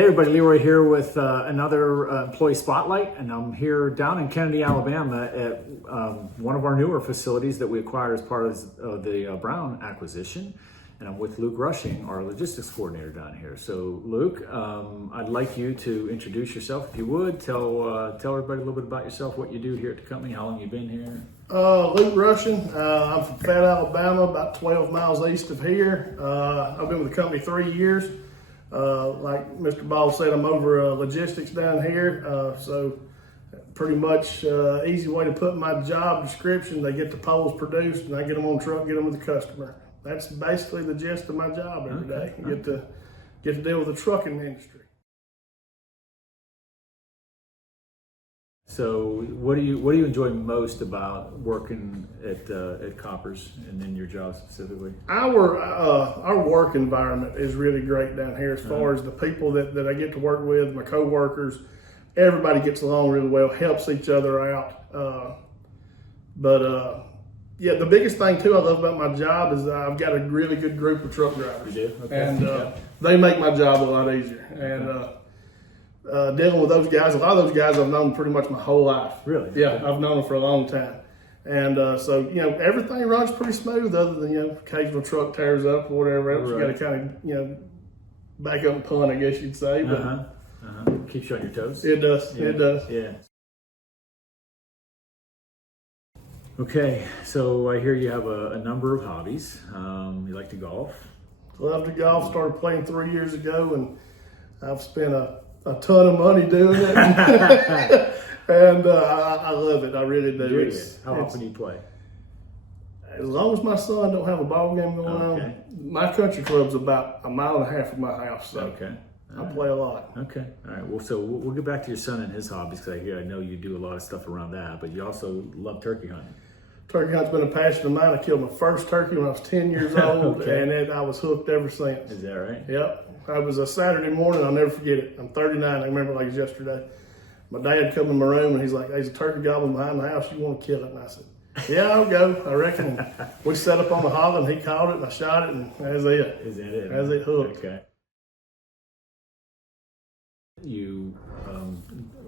Hey everybody, Leroy here with another employee spotlight, and I'm here down in Kennedy, Alabama at one of our newer facilities that we acquired as part of the Brown acquisition. And I'm with Luke Rushing, our logistics coordinator down here. So Luke, I'd like you to introduce yourself if you would. Tell everybody a little bit about yourself, what you do here at the company, how long you've been here. Luke Rushing. I'm from Fat, Alabama, about 12 miles east of here. I've been with the company 3 years. Like Mr. Ball said, I'm over logistics down here. So pretty much easy way to put my job description. They get the poles produced and I get them on truck, get them to the customer. That's basically the gist of my job every day. Get to deal with the trucking industry. So what do you enjoy most about working at Koppers and then your job specifically? Our work environment is really great down here as far as the people that I get to work with, my co-workers. Everybody gets along really well, helps each other out. Yeah, the biggest thing too I love about my job is I've got a really good group of truck drivers. You do? Okay. And they make my job a lot easier. And dealing with those guys, a lot of those guys I've known pretty much my whole life. Really? Yeah, I've known them for a long time. And so, everything runs pretty smooth other than, occasional truck tears up or whatever else. Right. You got to kind of, back up and punt, I guess you'd say. But Keeps you on your toes. It does. Yeah. It does. Yeah. Okay, so I hear you have a number of hobbies. You like to golf. Love to golf. Started playing 3 years ago, and I've spent a ton of money doing it. And I love it. I really do. How often do you play? As long as my son don't have a ball game going on. My country club's about 1.5 miles from my house, so I play a lot. Okay, all right. Well, so we'll get back to your son and his hobbies because I know you do a lot of stuff around that, but you also love turkey hunting. Turkey hunt's been a passion of mine. I killed my first turkey when I was 10 years old, and I was hooked ever since. Is that right? Yep. It was a Saturday morning. I'll never forget it. I'm 39. I remember it like it was yesterday. My dad come in my room, and he's like, "There's a turkey gobbling behind the house. You want to kill it?" And I said, "Yeah, I'll go, I reckon." And we set up on the hollow, and he caught it, and I shot it, and that's it. Is that it? That's it, hooked. Okay. You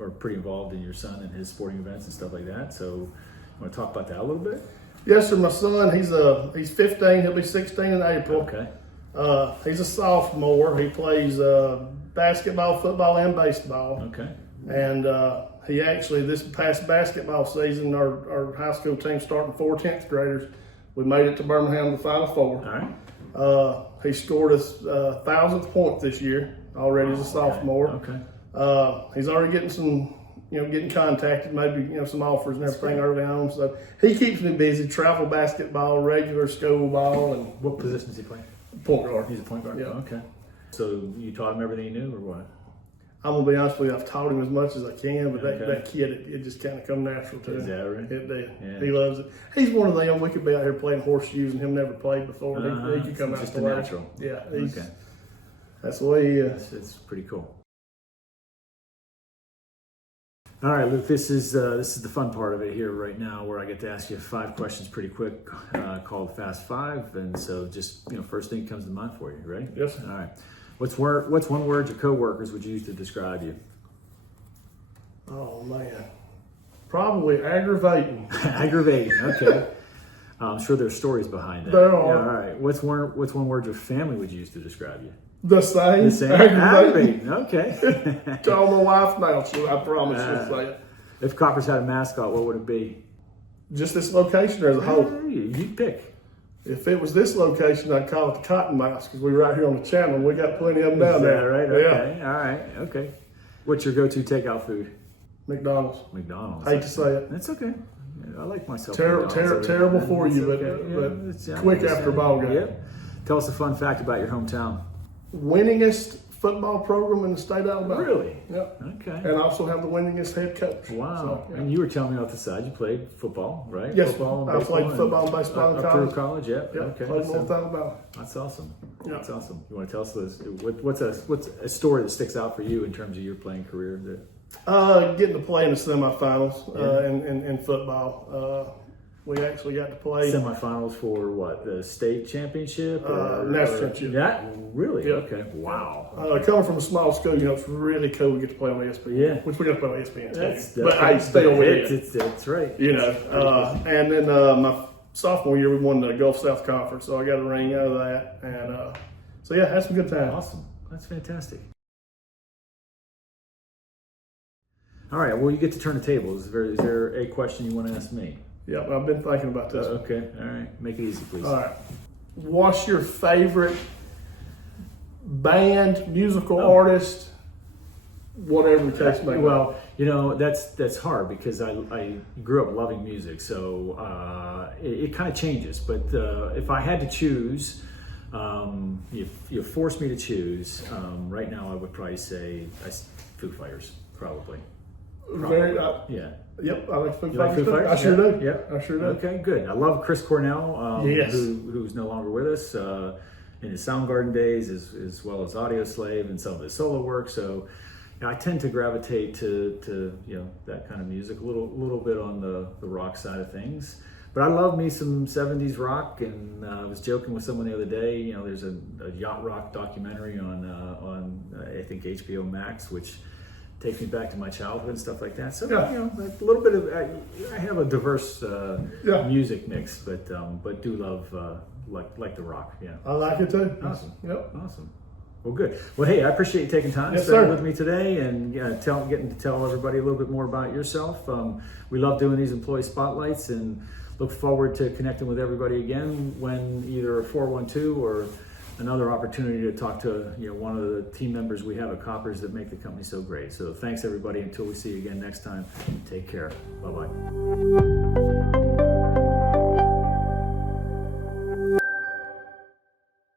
are pretty involved in your son and his sporting events and stuff like that. So, you want to talk about that a little bit? Yes, sir. My son, he's 15. He'll be 16 in April. Okay. He's a sophomore. He plays basketball, football, and baseball. Okay. And he actually, this past basketball season, our high school team starting 4 10th graders, we made it to Birmingham, the Final Four. All right. He scored his 1,000th point this year already as a sophomore. Okay. He's already getting some, getting contacted, maybe, some offers and everything early on. So he keeps me busy, travel basketball, regular school ball. And what position is he playing? Point guard. He's a point guard? Yeah. Okay. So you taught him everything you knew or what? I'm going to be honest with you, I've taught him as much as I can, but that kid, it just kind of come natural to him. Is that right? It did. Yeah. He loves it. He's one of them, we could be out here playing horseshoes and him never played before. He could come out just to a play. natural. Yeah. Okay. That's the way he is. It's pretty cool. All right, Luke, this is the fun part of it here right now where I get to ask you 5 questions pretty quick called Fast 5. And so just, first thing that comes to mind for you, right? Yes. All right. What's one word your coworkers would use to describe you? Oh, man. Probably aggravating. Aggravating, okay. I'm sure there's stories behind that. There are. Yeah, all right. What's one word your family would use to describe you? The same. The same? Aggravating, okay. Tell my wife now, so I promise she'll say it. If Koppers had a mascot, what would it be? Just this location or as a whole? You pick. If it was this location, I'd call it the Cotton Mouse because we're right here on the channel. We got plenty of them down Is that there. right? Yeah. Okay. All right. Okay. What's your go-to takeout food? McDonald's. McDonald's. Hate to say it. That's okay. I like myself. Terrible for you, but quick after ball game. Yep. Tell us a fun fact about your hometown. Winningest football program in the state of Alabama. Really? Yep. Okay. And also have the winningest head coach. Wow. So, yeah. And you were telling me off the side you played football, right? Yes, football I played football and baseball in up college. through college, yeah. Yep. Okay. Played North Alabama. That's awesome. Yeah. That's awesome. You want to tell us what's a story that sticks out for you in terms of your playing career? Getting to play in the semifinals in football. We actually got to play Semifinals for what? The state championship? national championship. Yeah, really? Yeah. Okay. Wow. Coming from a small school, it's really cool to get to play on ESPN. Yeah. Which we got to play on ESPN too. That's But hey, still we did. That's right. And then my sophomore year, we won the Gulf South Conference, so I got a ring out of that. And so yeah, had some good time. Awesome. That's fantastic. All right. Well, you get to turn the tables. Is there a question you want to ask me? Yep, I've been thinking about this. Okay. All right. Make it easy, please. All right. What's your favorite band, musical artist, whatever the case may be? Well, that's hard because I grew up loving music, so it kind of changes. But if I had to choose, you forced me to choose. Right now, I would probably say Foo Fighters, probably. Very, Yeah. Yep, I like Foo You like Fighters. Foo Fighters? I sure do. Yeah. I sure do. Okay, good. I love Chris Cornell, Yes. who's no longer with us, in his Soundgarden days, as well as Audio Slave and some of his solo work. So, I tend to gravitate to that kind of music, a little bit on the rock side of things. But I love me some 70s rock, and I was joking with someone the other day. There's a yacht rock documentary on I think HBO Max, which takes me back to my childhood and stuff like that. So like a little bit of I have a diverse music mix, but do love like the rock. Yeah, I like it too. Awesome. Yep. Awesome. Well, good. Well, hey, I appreciate you taking time to Yes, spend sir. with me today and getting to tell everybody a little bit more about yourself. We love doing these employee spotlights and look forward to connecting with everybody again when either a 412 or another opportunity to talk to one of the team members we have at Koppers that make the company so great. So thanks everybody. Until we see you again next time, take care. Bye-bye.